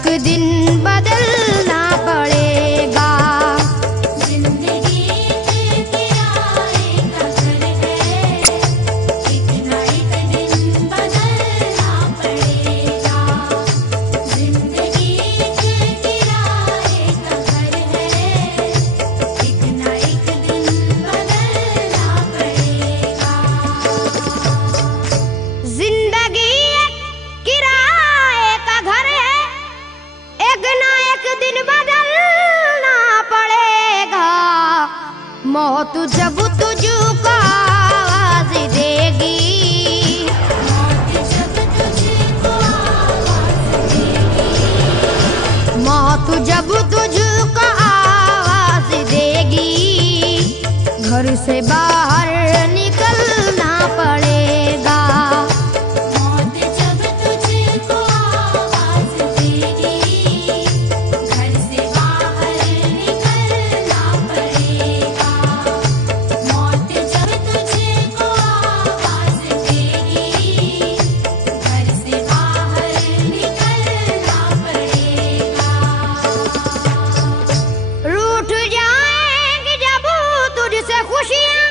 एक दिन बदलना पड़ेगा। जिंदगी के किराए का घर है, एक ना एक दिन बदलना पड़ेगा। जिंदगी के किराए का घर है, एक ना एक दिन बदलना पड़ेगा। जिंदगी एक किराए का घर है, एक ना एक दिन बदलना पड़ेगा। मौत जब तुझको आवाज देगी, मौत जब तुझको आवाज देगी, मौत जब तुझको आवाज देगी, घर से बाहर निकलना पड़ेगा। मौत जब तुझको आवाज देगी, घर से बाहर निकलना पड़ेगा। मौत जब तुझको आवाज देगी, घर से बाहर निकलना पड़ेगा। रूठ जाएंगी जब तुझसे खुशियां,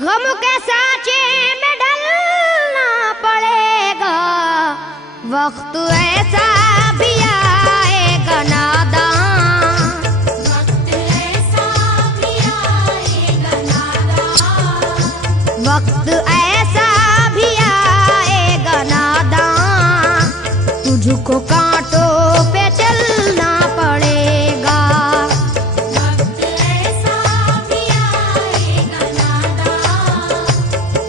गम के साँचे में ढलना पड़ेगा। वक्त ऐसा भी आएगा नादान, वक्त ऐसा भी आएगा नादान, वक्त ऐसा भी आएगा नादान, तुझको कांटों पे चलना पड़ेगा। वक्त ऐसा भी आएगा नादान,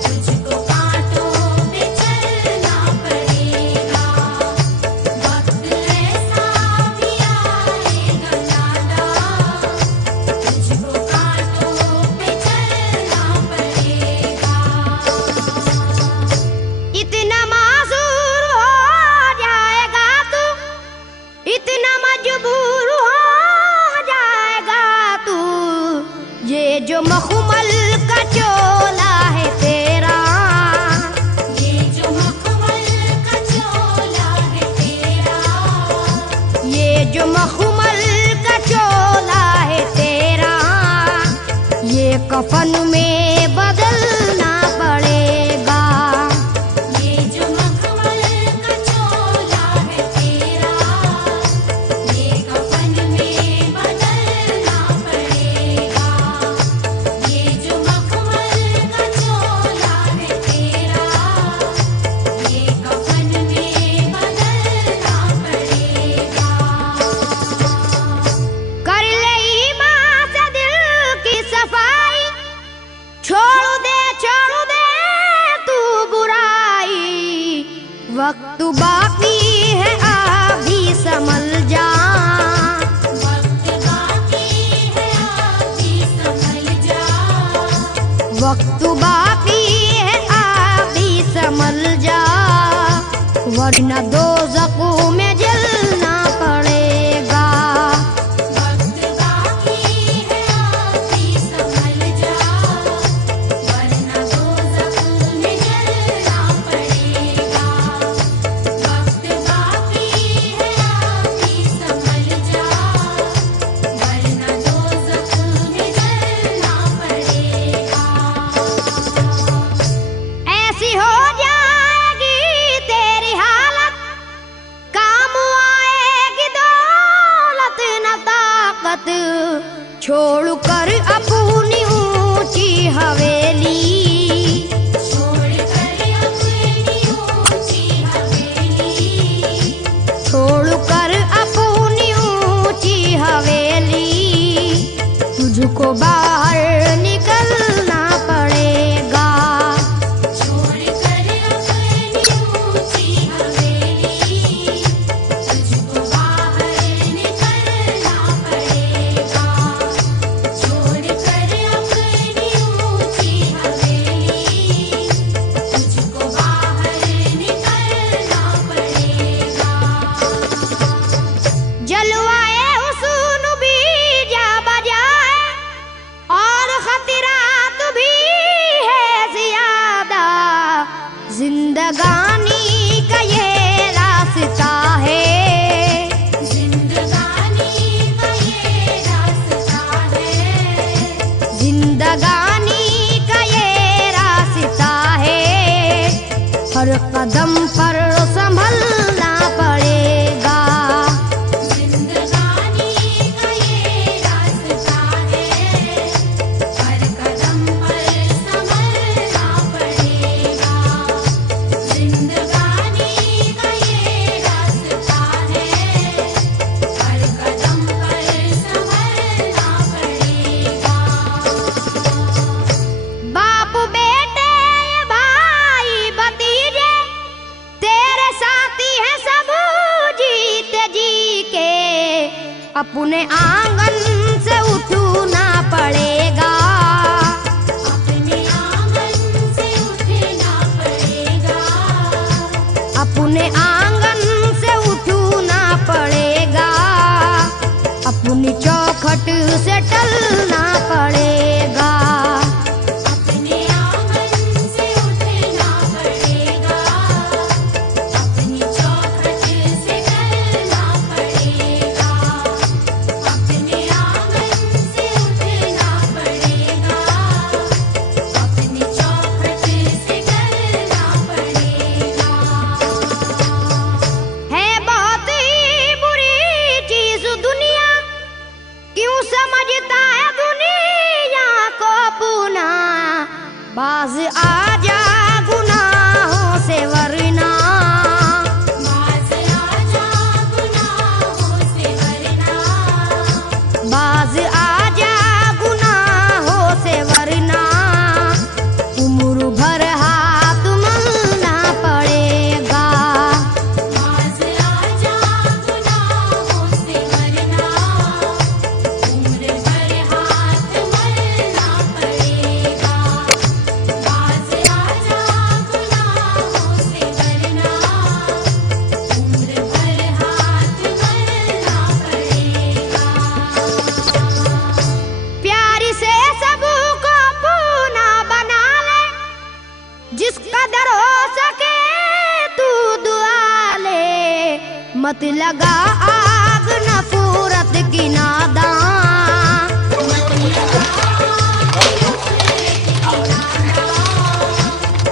तुझको कांटों पे चलना पड़ेगा। वक्त ऐसा भी आएगा नादान, तुझको कांटों पे चलना पड़ेगा। इतना मासूर हो जाएगा तू, इतना मजबूर हो जाएगा तू, ये जो मखमल का चोला है तेरा, ये जो मखमल का चोला है तेरा, ये जो मखमल का चोला है तेरा, ये कफन में बदलना पड़ेगा। ये जो मखमल का चोला है तेरा, ये कफन में बदलना पड़ेगा। ये जो मखमल का चोला है तेरा, ये कफन में बदलना पड़ेगा। कर ले ईमान से दिल की सफाई, छोड़ दे तू बुराई। वक्त बाकी है अभी संभल जा, वक्त बाकी है अभी संभल जा, वक्त बाकी है अभी संभल जा, वरना दोज़ख में जलना पड़ेगा। वक्त बाकी है अभी संभल जा, वरना दोज़ख में जलना पड़ेगा। वक्त बाकी है अभी संभल जा, वरना दोज़ख में जलना पड़ेगा। ऐसी हो जाएगी तेरी हालत, काम आएगी दौलत न ताकत, छोड़ कर अपनी ऊंची हवेली, छोड़ कर अपनी ऊंची हवेली, छोड़ कर अपनी ऊंची हवेली, तुझको बाहर निकलना पड़ेगा। छोड़ कर अपनी ऊंची हवेली, तुझको बाहर निकलना पड़ेगा। छोड़ कर अपनी ऊंची हवेली, तुझको बाहर निकलना पड़ेगा। जलवाए हुस्न भी जा बजाए, और खतरा जिंदगानी का ये रास्ता है, हर कदम पर संभलना पड़ेगा। जिंदगानी का ये रास्ता है, हर कदम पर संभलना पड़ेगा। जिंदगानी का ये रास्ता है, हर कदम पर संभलना पड़ेगा। बाप बेटे भाई भतीजे तेरे साथी हैं सब जीते जी के, अपने आंगन से उठना पड़ेगा। अपने आंगन से उठना पड़ेगा। अपने आंगन से उठना पड़ेगा, अपनी चौखट से टलना पड़ेगा। अपने आंगन से उठना पड़ेगा, अपनी चौखट से टलना पड़ेगा। अपने आंगन से उठना पड़ेगा, अपनी चौखट से टलना पड़ेगा। है बहुत ही बुरी चीज दुनिया, क्यों समझता है दुनिया को अपना। बाज आजा गुनाहों से वरना, बाज आजा गुनाहों से वरना। बाज आजा गुनाहों से वरना, उम्र भर हाथ मलना पड़ेगा। बाज आजा गुनाहों से वरना, उम्र भर हाथ मलना पड़ेगा। बाज आजा गुनाहों से वरना, उम्र भर हाथ मलना पड़ेगा। प्यार से सबको अपना बना ले, जिस कदर हो सके तू दुआ ले। मत लगा आग नफरत की नादान,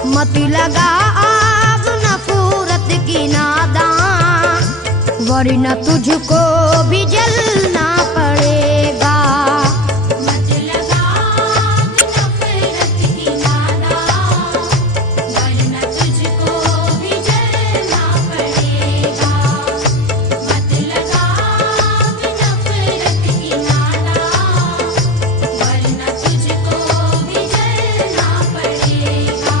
मत लगा आग नफरत की नादान, वरना तुझको भी जलना पड़ेगा। मत लगा आग नफरत की नादान, वरना तुझको भी जलना पड़ेगा। मत लगा आग नफरत की नादान, वरना तुझको भी जलना पड़ेगा।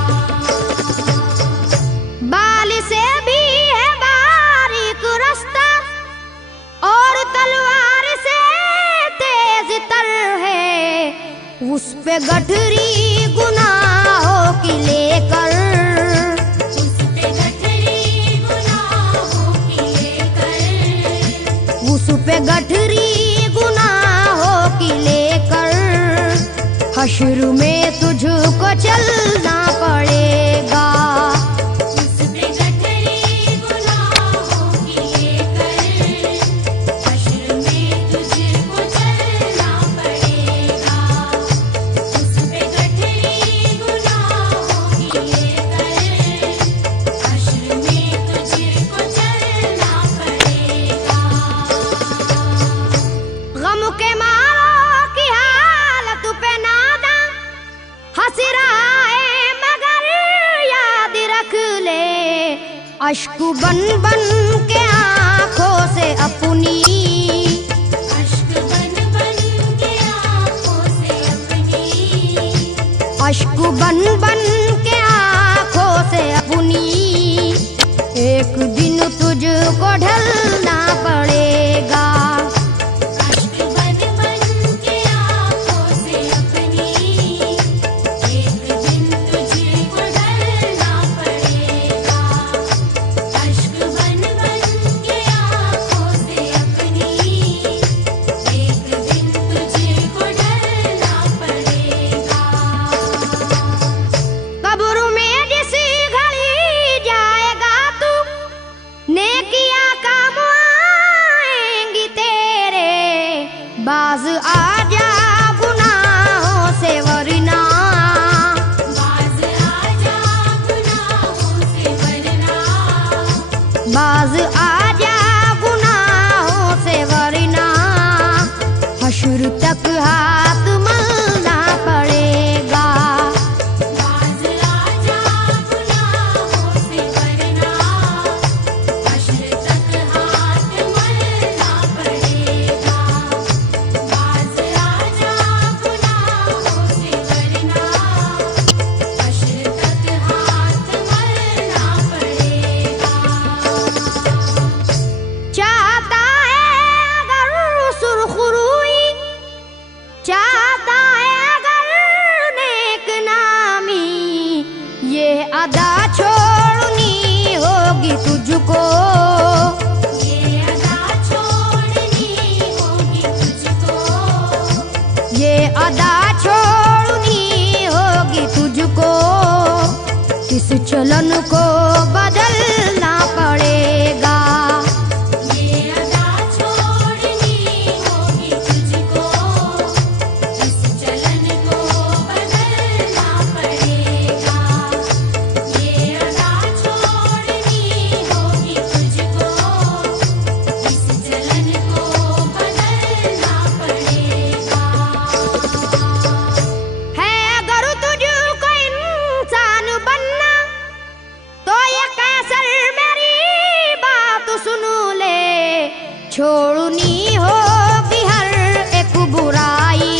बाल से भी है बारीक रास्ता, और तलवार से तेज तर है। उस पे गठरी गुनाहों की लेकर, उस पे गठरी गुनाहों की लेकर, उस पे गठरी गुनाहों की लेकर, हश्र में तुझको चलना पड़ेगा। उस पे गठरी गुनाहों की लेकर, हश्र में तुझको चलना पड़ेगा। उस पे गठरी गुनाहों की लेकर, हश्र में तुझको चलना पड़ेगा। गम के मारों की हालत पे नादा हंस रहा है, मगर याद रख ले, अश्क बन बन के आंखों से अपनी, अश्क बन बन के आँखों से अपनी, अश्क बन बन के आंखों से अपनी, एक दिन तुझको ढलना पड़ेगा। अश्क बन बन के आँखों से अपनी, एक दिन तुझको ढलना पड़ेगा। अश्क बन बन के आँखों से अपनी, एक दिन तुझको ढलना पड़ेगा। कब्र में जिस घड़ी जाएगा तू, नेकियां काम इस चलन को बदलना पड़ेगा। ये अदा छोड़नी होगी तुझको, इस चलन को बदलना पड़ेगा। ये अदा छोड़नी होगी तुझको, इस चलन को बदलना पड़ेगा। है अगर तुझको इंसान बनना तो ये कैसर मेरी बात सुन ले। छोड़नी होगी हर एक बुराई,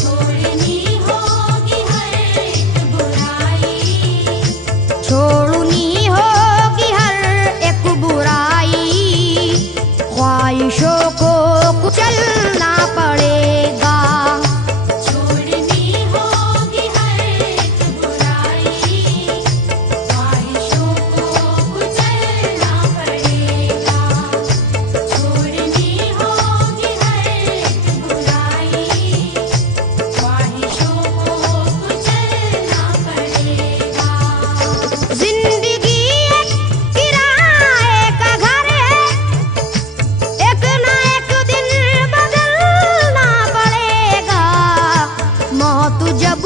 छोड़नी होगी हर एक बुराई, छोड़नी होगी हर एक बुराई। ख्वाहिशों को कुचलना पड़ेगा। छोड़नी होगी हर एक बुराई, ख्वाहिशों को कुचलना पड़ेगा। छोड़नी होगी हर एक बुराई, ख्वाहिशों को कुचलना पड़ेगा। जिंदगी एक किराए का घर है, एक ना एक दिन बदलना पड़ेगा। मौत जब